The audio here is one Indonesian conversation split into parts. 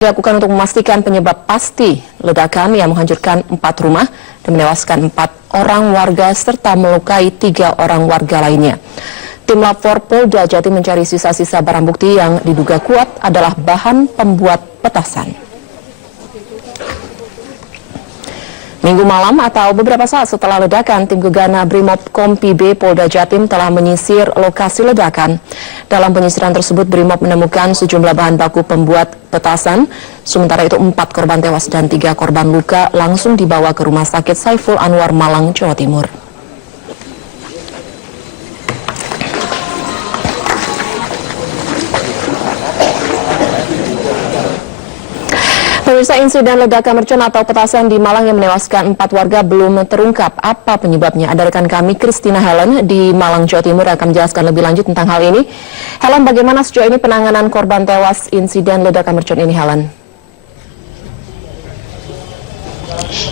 Dilakukan untuk memastikan penyebab pasti ledakan yang menghancurkan 4 rumah dan menewaskan 4 orang warga serta melukai 3 orang warga lainnya. Tim Lab 4 Polda Jatim mencari sisa-sisa barang bukti yang diduga kuat adalah bahan pembuat petasan. Minggu malam atau beberapa saat setelah ledakan, tim Gegana Brimob Kompi B Polda Jatim telah menyisir lokasi ledakan. Dalam penyisiran tersebut, Brimob menemukan sejumlah bahan baku pembuat petasan. Sementara itu 4 korban tewas dan 3 korban luka langsung dibawa ke Rumah Sakit Saiful Anwar Malang, Jawa Timur. Pemirsa, insiden ledakan mercon atau petasan di Malang yang menewaskan 4 warga belum terungkap. Apa penyebabnya? Ada rekan kami, Christina Helen di Malang, Jawa Timur, akan menjelaskan lebih lanjut tentang hal ini. Helen, bagaimana sejauh ini penanganan korban tewas insiden ledakan mercon ini, Helen?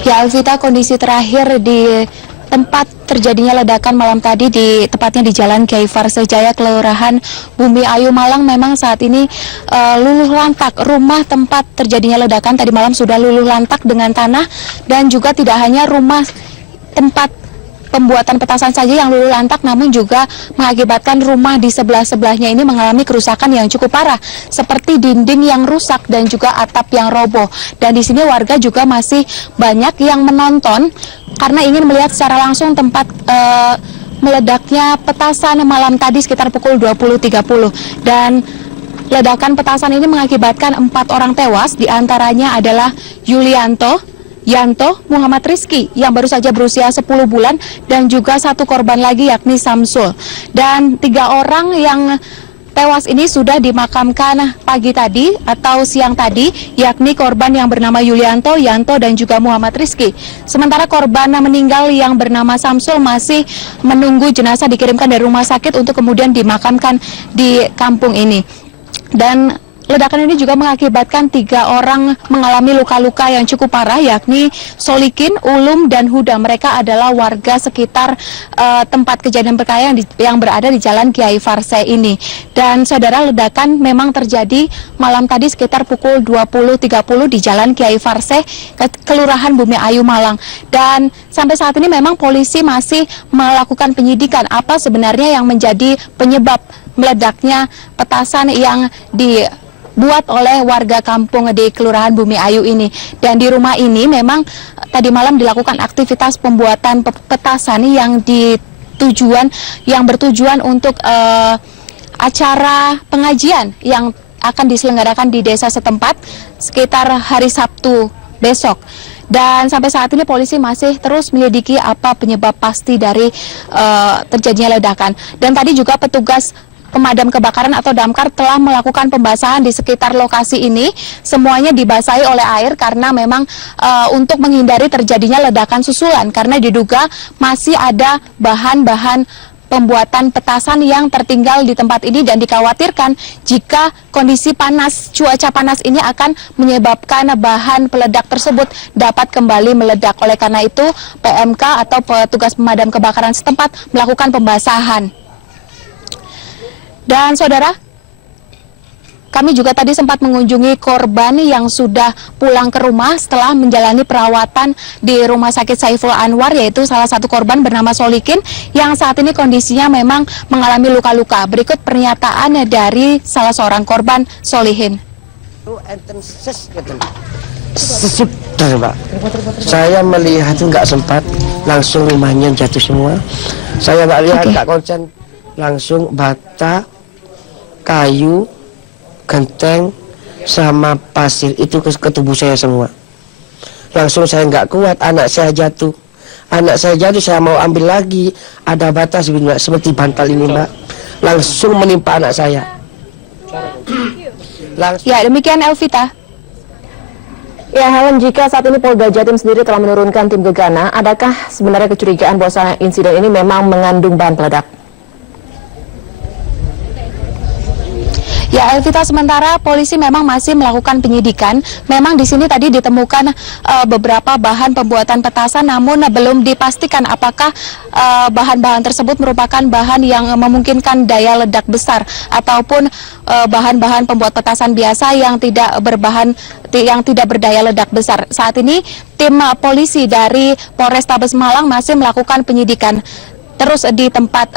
Ya, Alvita, kondisi terakhir di tempat terjadinya ledakan malam tadi tepatnya di Jalan Kiai Farse Jaya, Kelurahan Bumi Ayu, Malang, memang saat ini luluh lantak. Rumah tempat terjadinya ledakan tadi malam sudah luluh lantak dengan tanah, dan juga tidak hanya rumah tempat pembuatan petasan saja yang luluh lantak, namun juga mengakibatkan rumah di sebelah-sebelahnya ini mengalami kerusakan yang cukup parah, seperti dinding yang rusak dan juga atap yang roboh. Dan di sini warga juga masih banyak yang menonton karena ingin melihat secara langsung tempat meledaknya petasan malam tadi sekitar pukul 20.30. Dan ledakan petasan ini mengakibatkan 4 orang tewas, diantaranya adalah Yanto, Muhammad Rizky yang baru saja berusia 10 bulan, dan juga 1 korban lagi yakni Samsul. Dan 3 orang yang tewas ini sudah dimakamkan pagi tadi atau siang tadi, yakni korban yang bernama Yulianto, Yanto, dan juga Muhammad Rizky. Sementara korban meninggal yang bernama Samsul masih menunggu jenazah dikirimkan dari rumah sakit untuk kemudian dimakamkan di kampung ini. Dan ledakan ini juga mengakibatkan 3 orang mengalami luka-luka yang cukup parah, yakni Solikin, Ulum, dan Huda. Mereka adalah warga sekitar tempat kejadian perkara yang berada di Jalan Kiai Farse ini. Dan saudara, ledakan memang terjadi malam tadi sekitar pukul 20.30 di Jalan Kiai Farse, Kelurahan Bumi Ayu, Malang. Dan sampai saat ini memang polisi masih melakukan penyidikan apa sebenarnya yang menjadi penyebab meledaknya petasan yang dibuat oleh warga kampung di Kelurahan Bumi Ayu ini. Dan di rumah ini memang tadi malam dilakukan aktivitas pembuatan petasan yang bertujuan untuk acara pengajian yang akan diselenggarakan di desa setempat sekitar hari Sabtu besok. Dan sampai saat ini polisi masih terus menyelidiki apa penyebab pasti dari terjadinya ledakan. Dan tadi juga petugas pemadam kebakaran atau damkar telah melakukan pembasahan di sekitar lokasi ini. Semuanya dibasahi oleh air karena memang untuk menghindari terjadinya ledakan susulan, karena diduga masih ada bahan-bahan pembuatan petasan yang tertinggal di tempat ini, dan dikhawatirkan jika kondisi panas, cuaca panas ini akan menyebabkan bahan peledak tersebut dapat kembali meledak. Oleh karena itu, PMK atau petugas pemadam kebakaran setempat melakukan pembasahan. Dan saudara, kami juga tadi sempat mengunjungi korban yang sudah pulang ke rumah setelah menjalani perawatan di Rumah Sakit Saiful Anwar, yaitu salah satu korban bernama Solikin yang saat ini kondisinya memang mengalami luka-luka. Berikut pernyataan dari salah seorang korban, Solihin. Saya melihat itu nggak sempat, langsung rumahnya jatuh semua. Saya nggak lihat, nggak konsen, langsung bata, kayu, genteng, sama pasir itu ke tubuh saya semua. Langsung saya nggak kuat, anak saya jatuh. Saya mau ambil lagi, ada bata seperti bantal ini, Mbak. Langsung menimpa anak saya. Ya, demikian Elvita. Ya, Helen, jika saat ini Polda Jatim sendiri telah menurunkan tim Gegana, adakah sebenarnya kecurigaan bahwa insiden ini memang mengandung bahan peledak? Ya, Elvita, sementara polisi memang masih melakukan penyidikan. Memang di sini tadi ditemukan beberapa bahan pembuatan petasan, namun belum dipastikan apakah bahan-bahan tersebut merupakan bahan yang memungkinkan daya ledak besar ataupun bahan-bahan pembuat petasan biasa yang tidak berdaya ledak besar. Saat ini tim polisi dari Polrestabes Malang masih melakukan penyidikan terus di tempat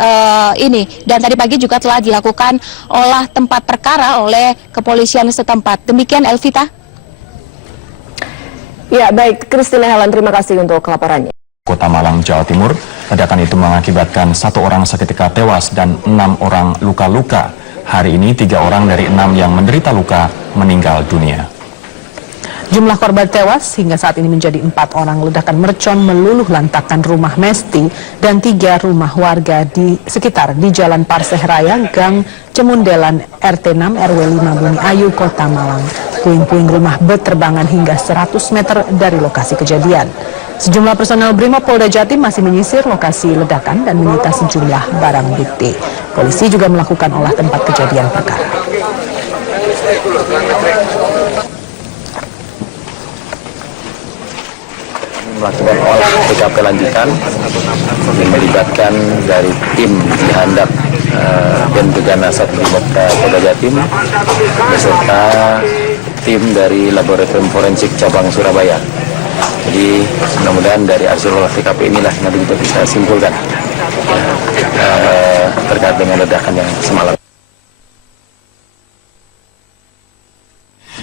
ini, dan tadi pagi juga telah dilakukan olah tempat perkara oleh kepolisian setempat. Demikian, Elvita. Ya, baik, Christine Helen, terima kasih untuk laporannya. Kota Malang, Jawa Timur, ledakan itu mengakibatkan 1 orang seketika tewas dan 6 orang luka-luka. Hari ini 3 orang dari 6 yang menderita luka meninggal dunia. Jumlah korban tewas hingga saat ini menjadi 4 orang. Ledakan mercon meluluh lantakan rumah Mesti dan 3 rumah warga di sekitar di Jalan Parseh Raya, Gang Cemundelan, RT 6 RW 5 Bumi Ayu, Kota Malang. Puing-puing rumah berterbangan hingga 100 meter dari lokasi kejadian. Sejumlah personel Brimob Polda Jatim masih menyisir lokasi ledakan dan menyita sejumlah barang bukti. Polisi juga melakukan olah tempat kejadian perkara. Melakukan olah TKP lanjutan yang melibatkan dari tim Jihandak dan Gegana Brimob Polda Jatim beserta tim dari Laboratorium Forensik Cabang Surabaya. Jadi mudah-mudahan dari hasil olah TKP inilah nanti kita bisa simpulkan terkait dengan ledakan yang semalam.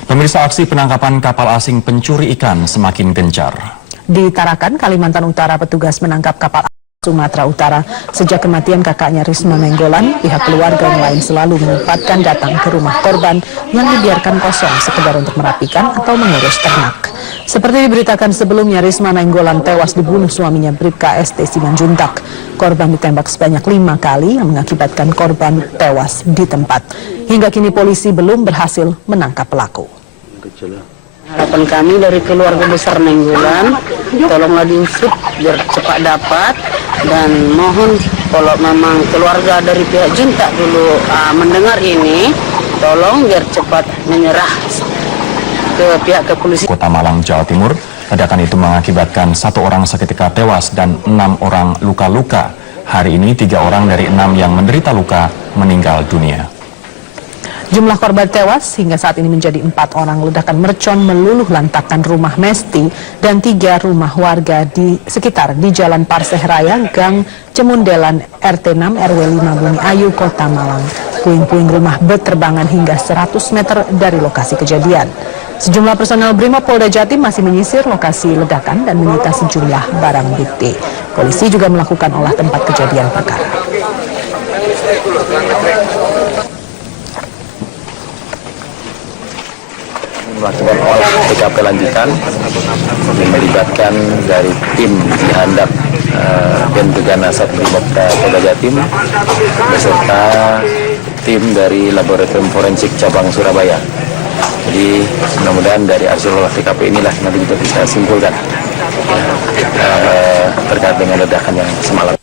Pemirsa, aksi penangkapan kapal asing pencuri ikan semakin gencar. Di Tarakan, Kalimantan Utara, petugas menangkap kapal Sumatera Utara. Sejak kematian kakaknya Risma Nainggolan, pihak keluarga lain selalu menyempatkan datang ke rumah korban yang dibiarkan kosong sekedar untuk merapikan atau mengurus ternak. Seperti diberitakan sebelumnya, Risma Nainggolan tewas dibunuh suaminya Bribka ST Simanjuntak. Korban ditembak sebanyak 5 kali yang mengakibatkan korban tewas di tempat. Hingga kini polisi belum berhasil menangkap pelaku. Harapan kami dari keluarga besar Nainggolan, tolonglah diusut biar cepat dapat, dan mohon kalau memang keluarga dari pihak junta dulu mendengar ini, tolong biar cepat menyerah ke pihak kepolisian. Kota Malang, Jawa Timur, ledakan itu mengakibatkan 1 orang seketika tewas dan 6 orang luka-luka. Hari ini 3 orang dari 6 yang menderita luka meninggal dunia. Jumlah korban tewas hingga saat ini menjadi 4 orang. Ledakan mercon meluluh lantakan rumah Mesti dan 3 rumah warga di sekitar di Jalan Parseh Raya, Gang Cemundelan, RT 6 RW 5 Bumi Ayu, Kota Malang. Puing-puing rumah berterbangan hingga 100 meter dari lokasi kejadian. Sejumlah personel Brimob Polda Jatim masih menyisir lokasi ledakan dan menyita sejumlah barang bukti. Polisi juga melakukan olah tempat kejadian perkara. Melakukan olah TKP lanjutan yang melibatkan dari tim Jihandak dan Gegana Brimob Polda Jatim beserta tim dari Laboratorium Forensik Cabang Surabaya. Jadi mudah-mudahan dari hasil olah TKP inilah nanti kita bisa simpulkan terkait dengan ledakan yang semalam.